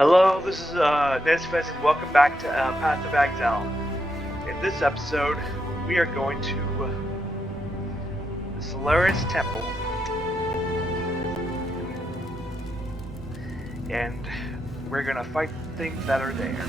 Hello, this is Nesfest, and welcome back to Path of Exile. In this episode, we are going to the Solaris Temple, and we're gonna fight things that are there.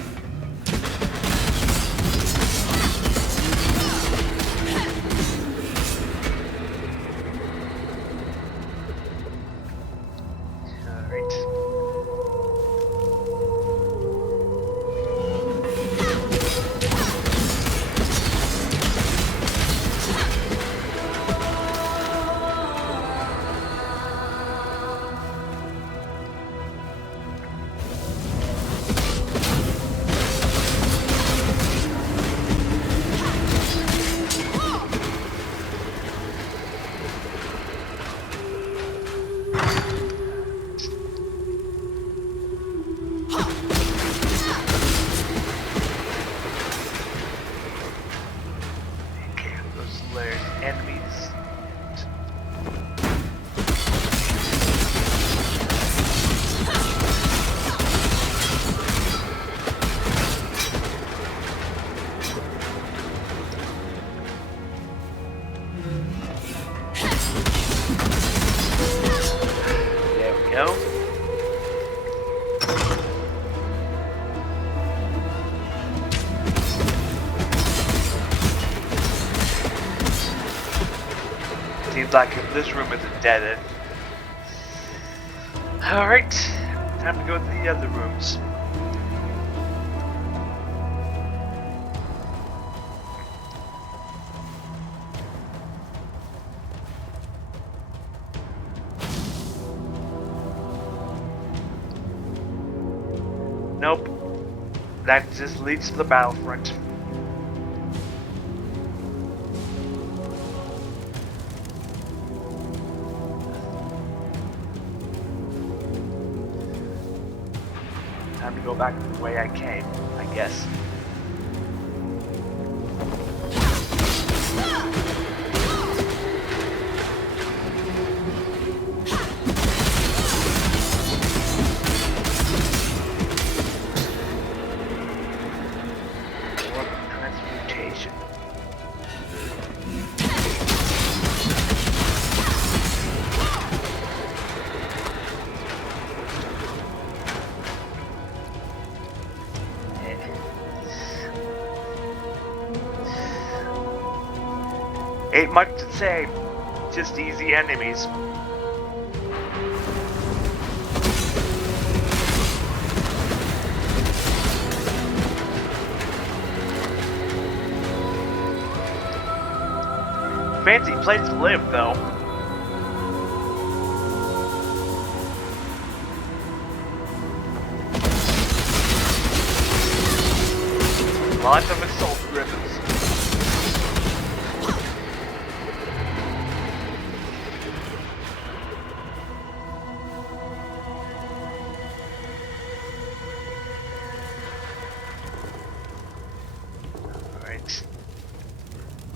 Seems like this room is a dead end. Alright, time to go to the other rooms. Nope, that just leads to the battlefront. Time to go back the way I came, I guess. Transmutation. Ain't much to say, just easy enemies. Fancy place to live, though. Lots of assault ribbons.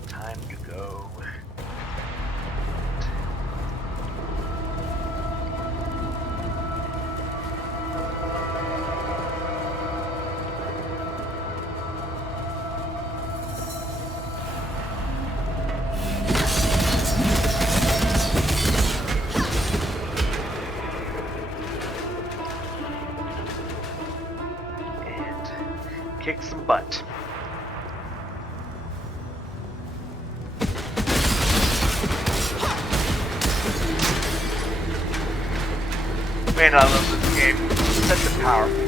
Time to go. And kick some butt. Man, I love this game. It's such a powerful.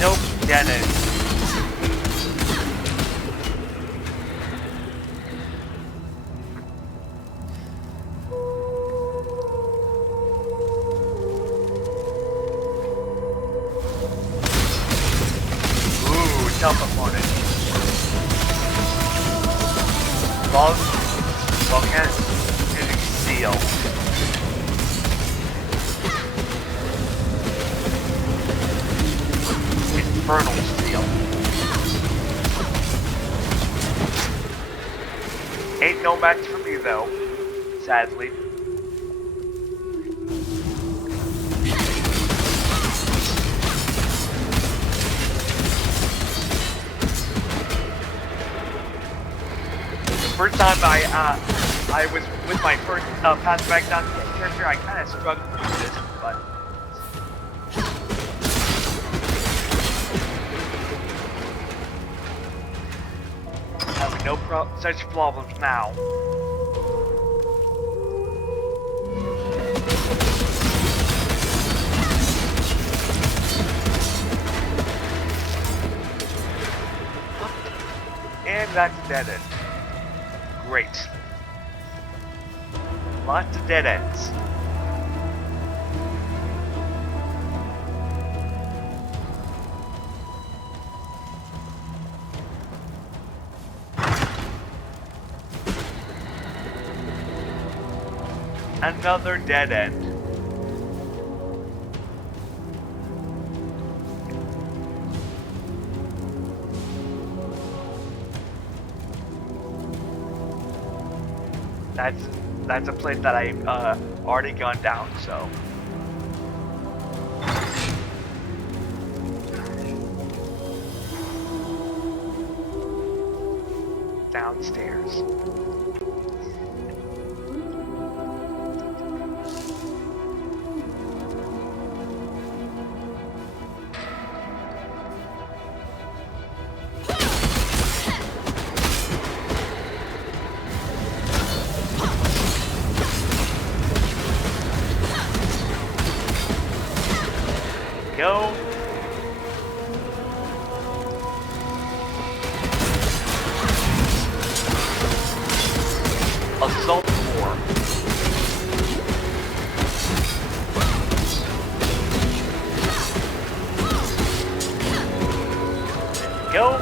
Nope, dead end. Jump up on it. Vaal can't, as you can see, steel. Infernal steel. Ain't no match for me though, sadly. First time I was with my first Path of Exile character, I kind of struggled with this, but having no such problems now. And that's dead end. Great. Lots of dead ends. Another dead end. That's a place that I've already gone down, so. Downstairs. Go. Assault 4. Go.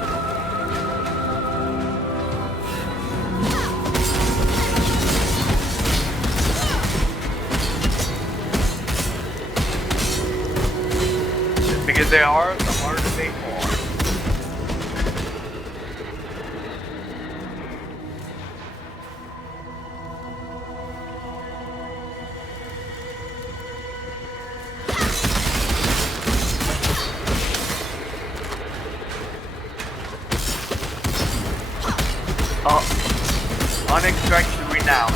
Because they are, the harder they fall. Onyx Strike 3 now.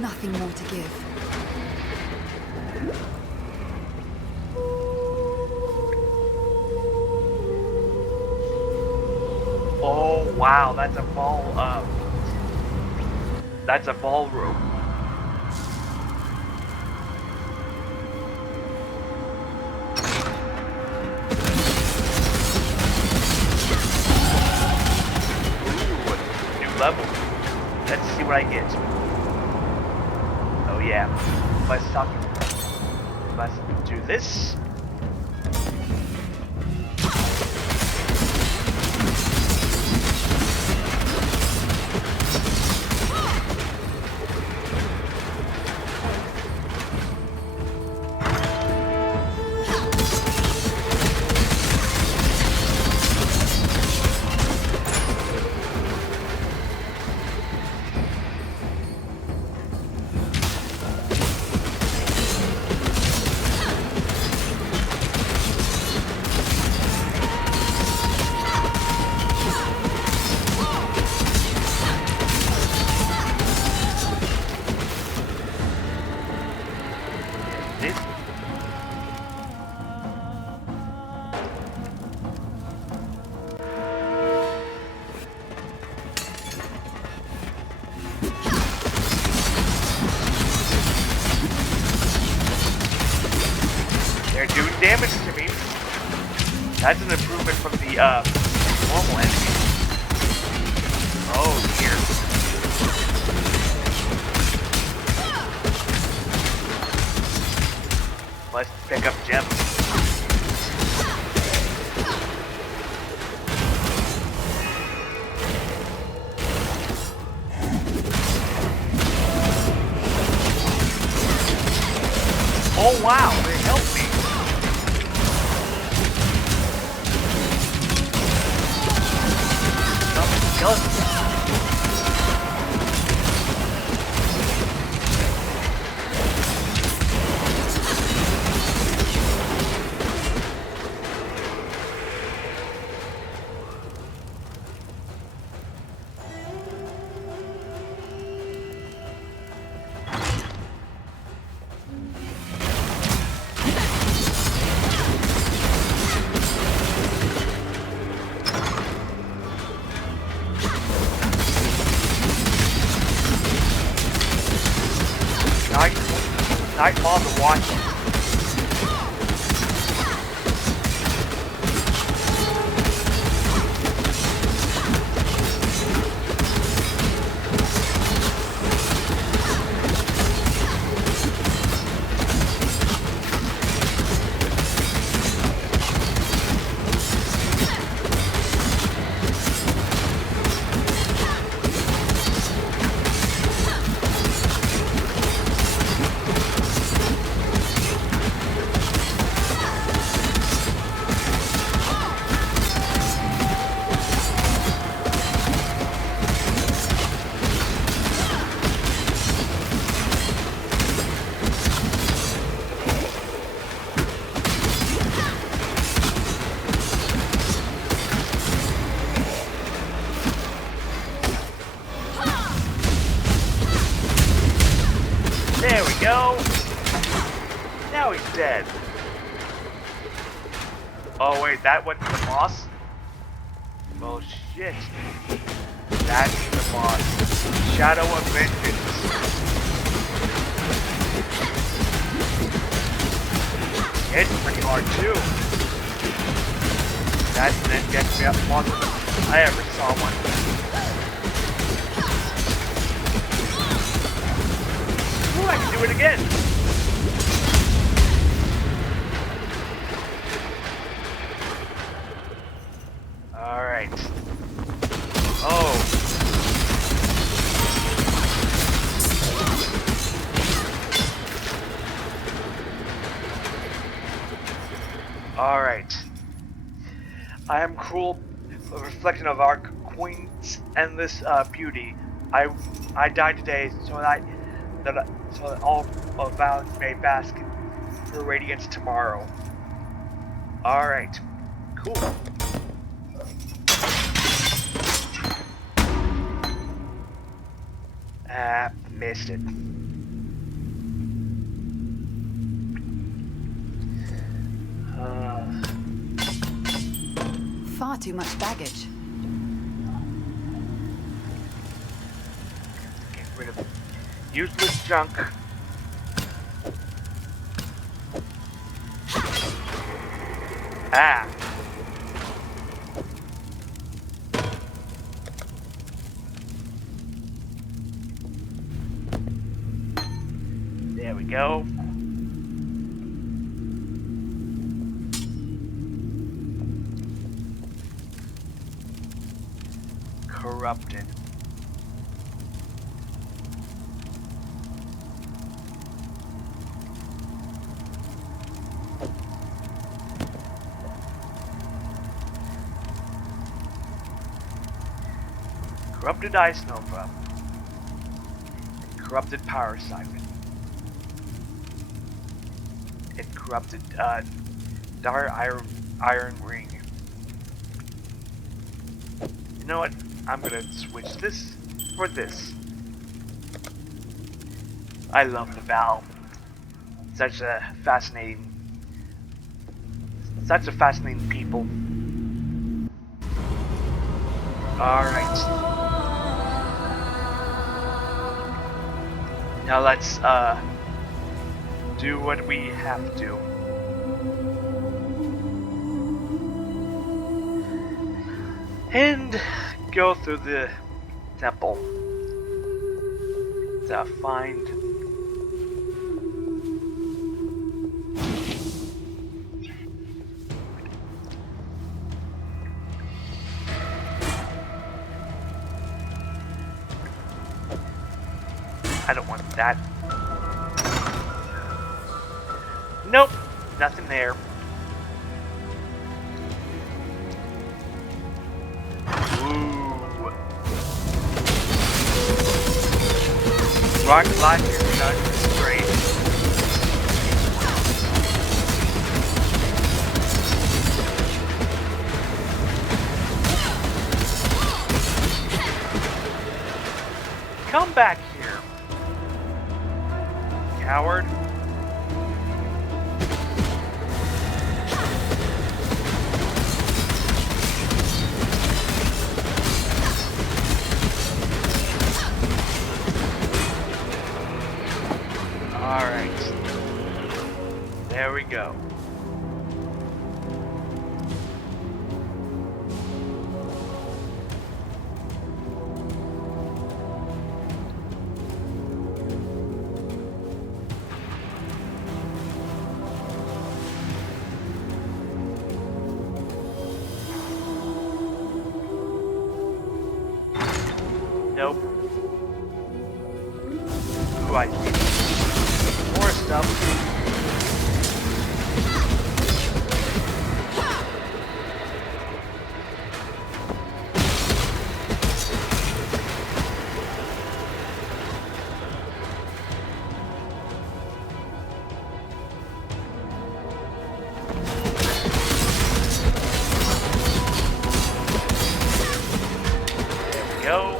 Nothing more to give. Oh wow, that's a ball. That's a ballroom. Ooh, new level. Let's see what I get. Oh yeah, must do this. damage to me. That's an improvement from the normal enemy. Oh dear. Let's pick up gems. Oh wow, they helped me. Oh, skeleton. Nightfall to watch. There we go. Now he's dead. Oh wait, that wasn't the boss? Well shit. That's the boss. Shadow of Vengeance. It's pretty hard too. That's an NGX boss I ever saw one. Ooh, I can do it again! Alright. Oh. Alright. I am cruel, a reflection of our queen's endless beauty. I died today so that all of Vaal may bask in her radiance tomorrow. Alright. Cool. Ah, missed it. Far too much baggage. Get rid of useless junk. Ah. There we go. Corrupted. Corrupted Ice Nova. Corrupted Power Siphon. And corrupted Dire Iron Ring. You know what? I'm gonna switch this for this. I love the Vaal. Such a fascinating people. Alright. Now let's do what we have to do. and go through the temple to find I don't want that. Nope, nothing there. Ooh. Rock life is not great. Come back here, coward. Alright. There we go. Nope. Ooh, I see more stuff. There we go.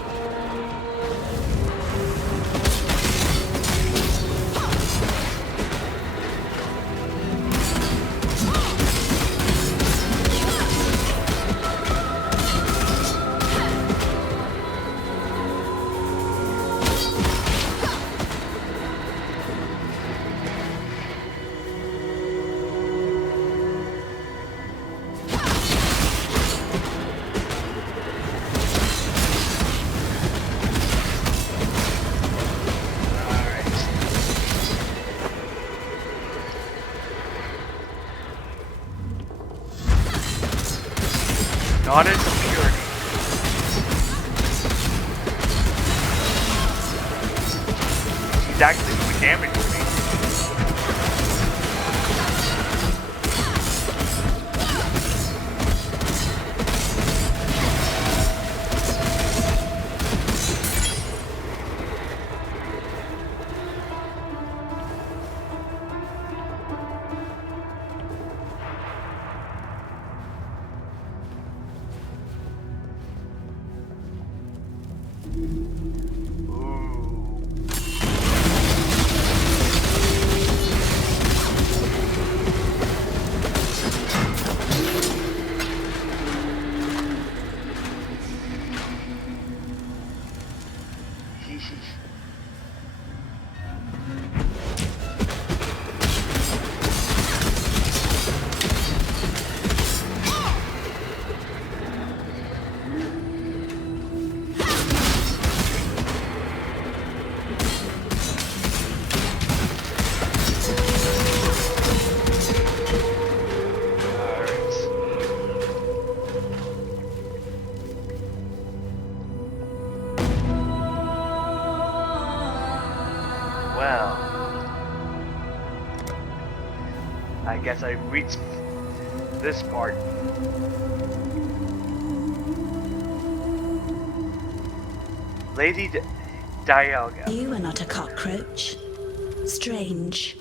Goddess of Purity. She's actually doing damage to me. Well, I guess I reached this part. Lady Dialga. You are not a cockroach. Strange.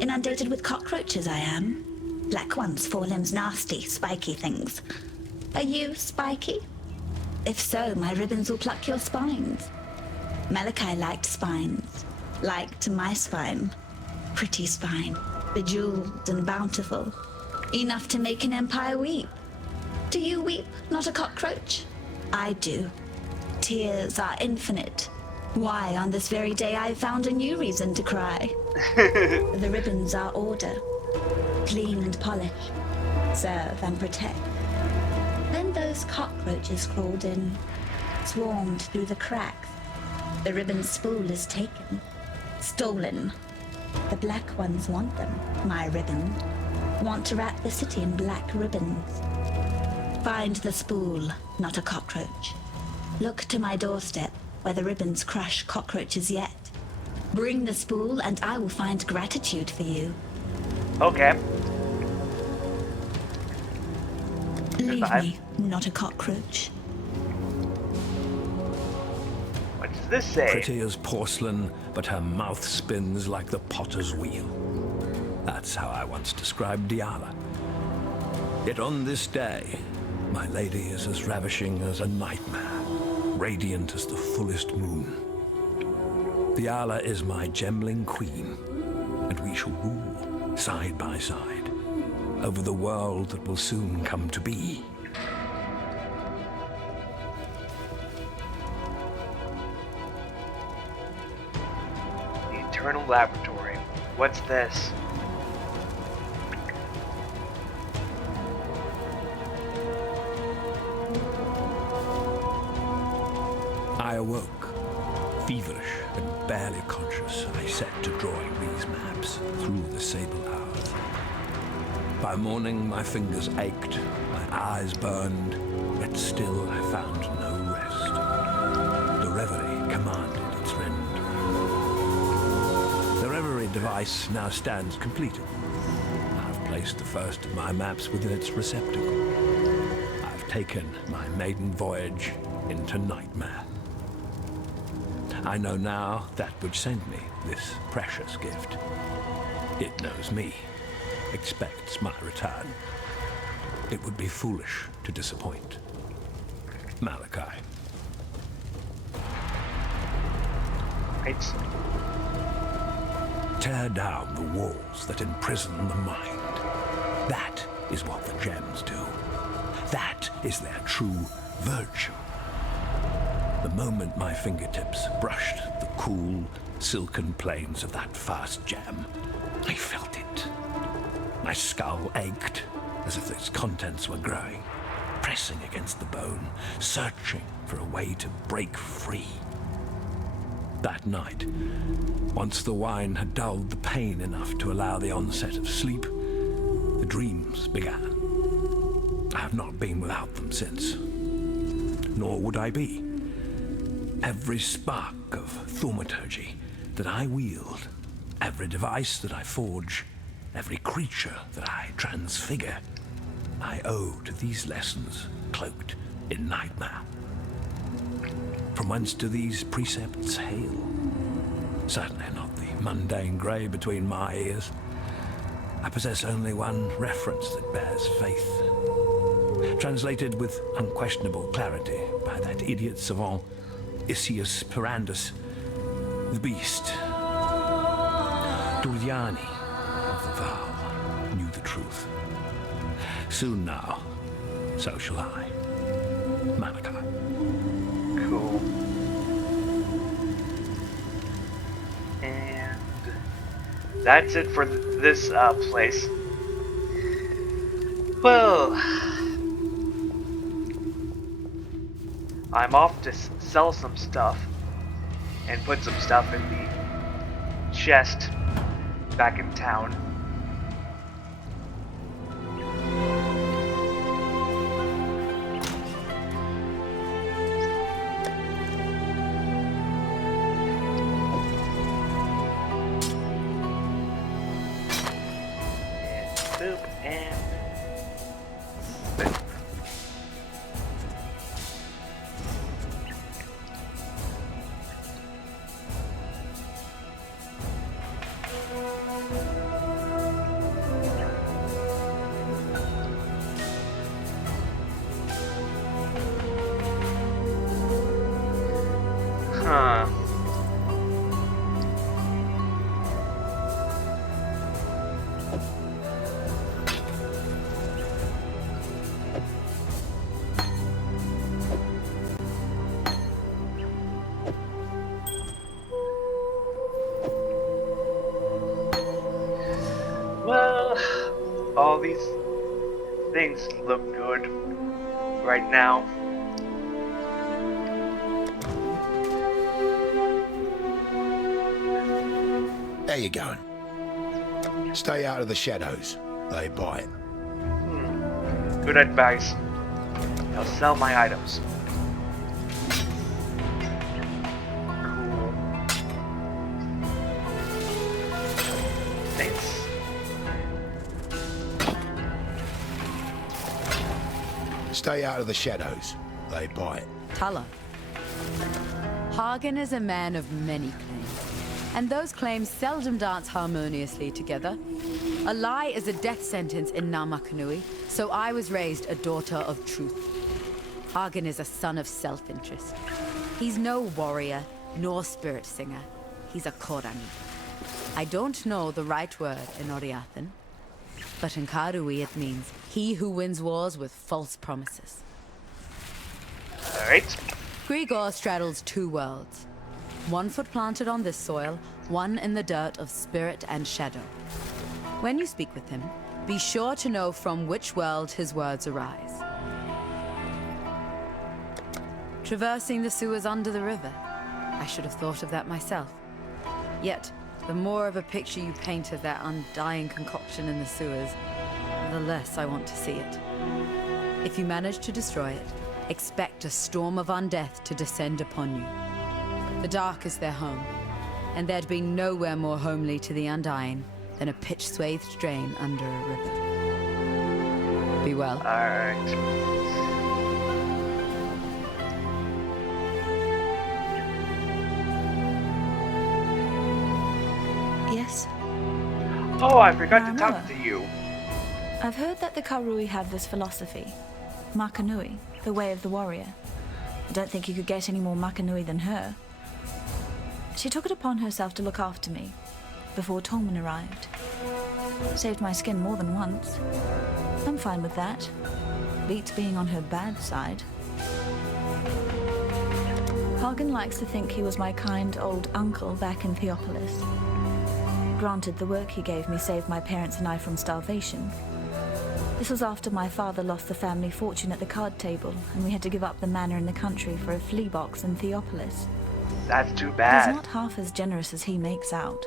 Inundated with cockroaches I am. Black ones, forelimbs, nasty, spiky things. Are you spiky? If so, my ribbons will pluck your spines. Malachi liked spines. Liked my spine. Pretty spine. Bejeweled and bountiful. Enough to make an empire weep. Do you weep, not a cockroach? I do. Tears are infinite. Why, on this very day I found a new reason to cry. The ribbons are order. Clean and polished. Serve and protect. Then those Countless cockroaches crawled in, swarmed through the cracks. The ribbon spool is taken, stolen. The black ones want them, my ribbon. Want to wrap the city in black ribbons. Find the spool, not a cockroach. Look to my doorstep, where the ribbons crush cockroaches yet. Bring the spool, and I will find gratitude for you. Okay. Leave Goodbye. me, not a cockroach. What does this say? Pretty as porcelain, but her mouth spins like the potter's wheel. That's how I once described Diala. Yet on this day, my lady is as ravishing as a nightmare, radiant as the fullest moon. Diala is my gemling queen, and we shall rule side by side over the world that will soon come to be. The Eternal Laboratory. What's this? I awoke, feverish and barely conscious. I set to drawing these maps through the sable hours. By morning, my fingers ached, my eyes burned, yet still I found no rest. The reverie commanded its end. The reverie device now stands completed. I've placed the first of my maps within its receptacle. I've taken my maiden voyage into nightmare. I know now that which sent me this precious gift. It knows me, expects my return. It would be foolish to disappoint. Malachi. Right. Tear down the walls that imprison the mind. That is what the gems do. That is their true virtue. The moment my fingertips brushed the cool, silken plains of that first gem, I felt it. My skull ached, as if its contents were growing, pressing against the bone, searching for a way to break free. That night, once the wine had dulled the pain enough to allow the onset of sleep, the dreams began. I have not been without them since, nor would I be. Every spark of thaumaturgy that I wield, every device that I forge, every creature that I transfigure, I owe to these lessons cloaked in nightmare. From whence do these precepts hail? Certainly not the mundane grey between my ears. I possess only one reference that bears faith, translated with unquestionable clarity by that idiot savant, Isius Perandus, the beast. Duriani of the Vaal knew the truth. Soon now, so shall I. Malachi. Cool. And that's it for this place. Well, I'm off to sell some stuff and put some stuff in the chest back in town. And boop and boop. Huh. Well, all these things look good. right now. There you going. Stay out of the shadows. They bite. Good advice. I'll sell my items. Cool. Thanks. Stay out of the shadows. They bite. Tala. Hagen is a man of many claims, and those claims seldom dance harmoniously together. A lie is a death sentence in Namakanui, so I was raised a daughter of truth. Hagen is a son of self-interest. He's no warrior, nor spirit singer. He's a Korangi. I don't know the right word in Oriathan, but in Karui it means he who wins wars with false promises. Alright. Grigor straddles two worlds. 1 foot planted on this soil, 1 in the dirt of spirit and shadow. When you speak with him, be sure to know from which world his words arise. Traversing the sewers under the river. I should have thought of that myself. Yet, the more of a picture you paint of that undying concoction in the sewers, the less I want to see it. If you manage to destroy it, expect a storm of undeath to descend upon you. The dark is their home, and there'd be nowhere more homely to the undying than a pitch-swathed drain under a river. Be well. Alright. Yes? Oh, I forgot to Mara. talk to you. I've heard that the Karui have this philosophy. Makanui, the way of the warrior. I don't think you could get any more Makanui than her. She took it upon herself to look after me, before Tolman arrived. Saved my skin more than once. I'm fine with that. Beats being on her bad side. Hagen likes to think he was my kind old uncle back in Theopolis. Granted, the work he gave me saved my parents and I from starvation. This was after my father lost the family fortune at the card table, and we had to give up the manor in the country for a flea box in Theopolis. That's too He's bad. not half as generous as he makes out.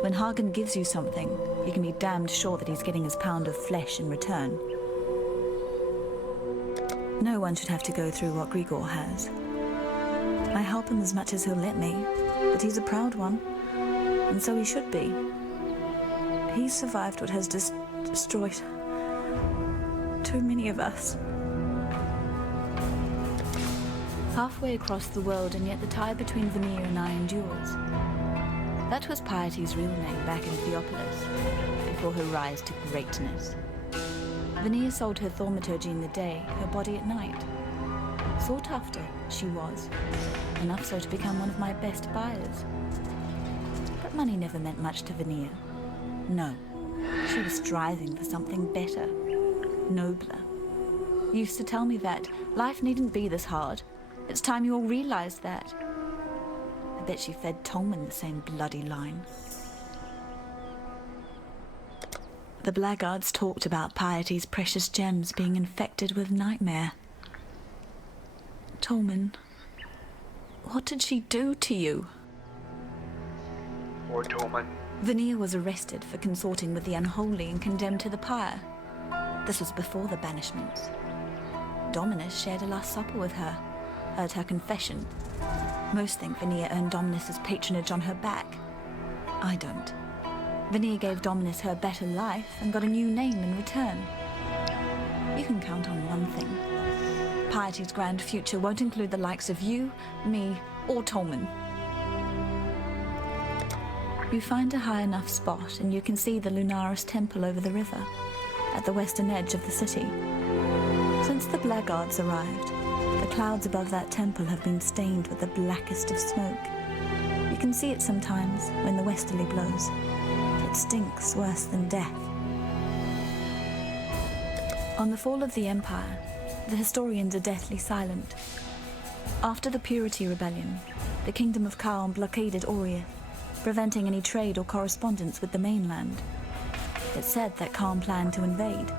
When Hagen gives you something, you can be damned sure that he's getting his pound of flesh in return. No one should have to go through what Grigor has. I help him as much as he'll let me, but he's a proud one, and so he should be. He's survived what has destroyed too many of us. Halfway across the world, and yet the tie between Vanir and I endures. That was Piety's real name back in Theopolis, before her rise to greatness. Vanir sold her thaumaturgy in the day, her body at night. Sought after, she was. Enough so to become one of my best buyers. But money never meant much to Vanir. No, she was striving for something better, nobler. Used to tell me that life needn't be this hard. It's time you all realized that. I bet she fed Tolman the same bloody line. The blackguards talked about Piety's precious gems being infected with nightmare. Tolman, what did she do to you? Poor Tolman. Vanir was arrested for consorting with the unholy and condemned to the pyre. This was before the banishments. Dominus shared a last supper with her, heard her confession. Most think Vanir earned Dominus's patronage on her back. I don't. Vanir gave Dominus her better life and got a new name in return. You can count on one thing. Piety's grand future won't include the likes of you, me, or Tolman. You find a high enough spot and you can see the Lunaris temple over the river, at the western edge of the city. Since the blackguards arrived, the clouds above that temple have been stained with the blackest of smoke. You can see it sometimes when the westerly blows. It stinks worse than death. On the fall of the Empire, the historians are deathly silent. After the Purity Rebellion, the Kingdom of Kaon blockaded Oriath, preventing any trade or correspondence with the mainland. It said that Kaon planned to invade.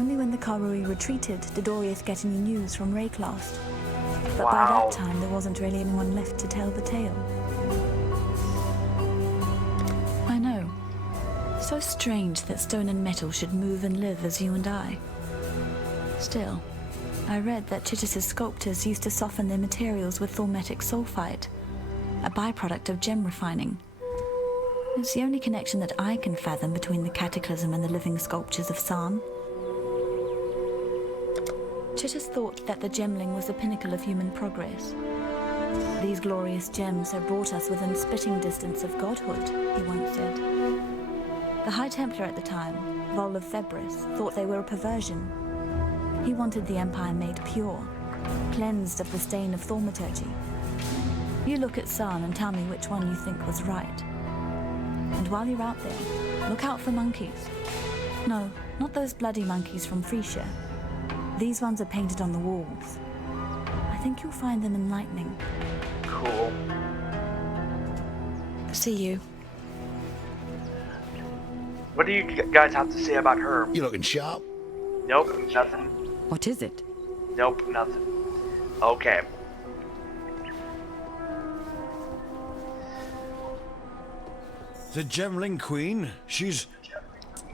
Only when the Karui retreated did Oriath get any news from Rayclast. But by Wow. that time, there wasn't really anyone left to tell the tale. I know. So strange that stone and metal should move and live as you and I. Still, I read that Chitis's sculptors used to soften their materials with thaumatic sulfite, a byproduct of gem refining. It's the only connection that I can fathom between the cataclysm and the living sculptures of San. Chitis thought that the gemling was the pinnacle of human progress. These glorious gems have brought us within spitting distance of godhood, he once said. The High Templar at the time, Vaal of Thebris, thought they were a perversion. He wanted the Empire made pure, cleansed of the stain of thaumaturgy. You look at San and tell me which one you think was right. And while you're out there, look out for monkeys. No, not those bloody monkeys from Frisia. These ones are painted on the walls. I think you'll find them enlightening. Cool. See you. What do you guys have to say about her? You looking sharp? Nope, nothing. What is it? Nope, nothing. Okay. The Gemling Queen? She's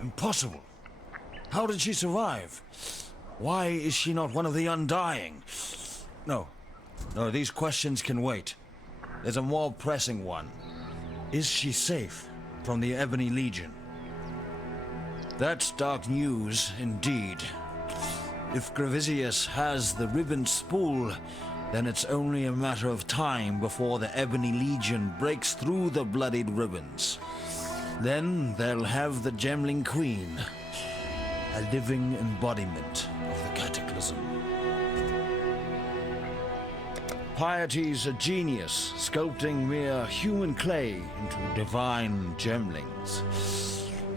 impossible. How did she survive? Why is she not one of the Undying? No, these questions can wait. There's a more pressing one. Is she safe from the Ebony Legion? That's dark news, indeed. If Gravisius has the ribbon spool, then it's only a matter of time before the Ebony Legion breaks through the bloodied ribbons. Then they'll have the Gemling Queen, a living embodiment of the cataclysm. Piety's a genius, sculpting mere human clay into divine gemlings.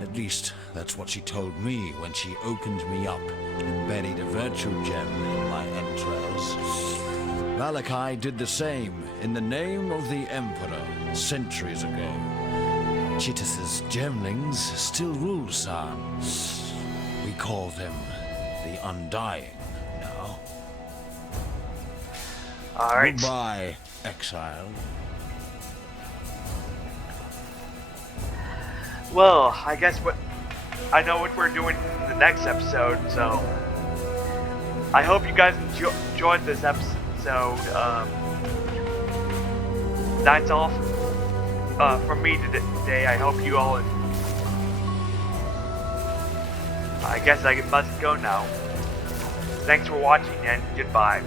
At least, that's what she told me when she opened me up and buried a virtue gem in my entrails. Malachi did the same in the name of the Emperor centuries ago. Chitis's gemlings still rule San. We call them the Undying now. Alright. Goodbye, Exile. Well, I guess I know what we're doing in the next episode, so I hope you guys enjoyed this episode. That's all from me today. I hope you all. I guess I must go now. Thanks for watching and goodbye.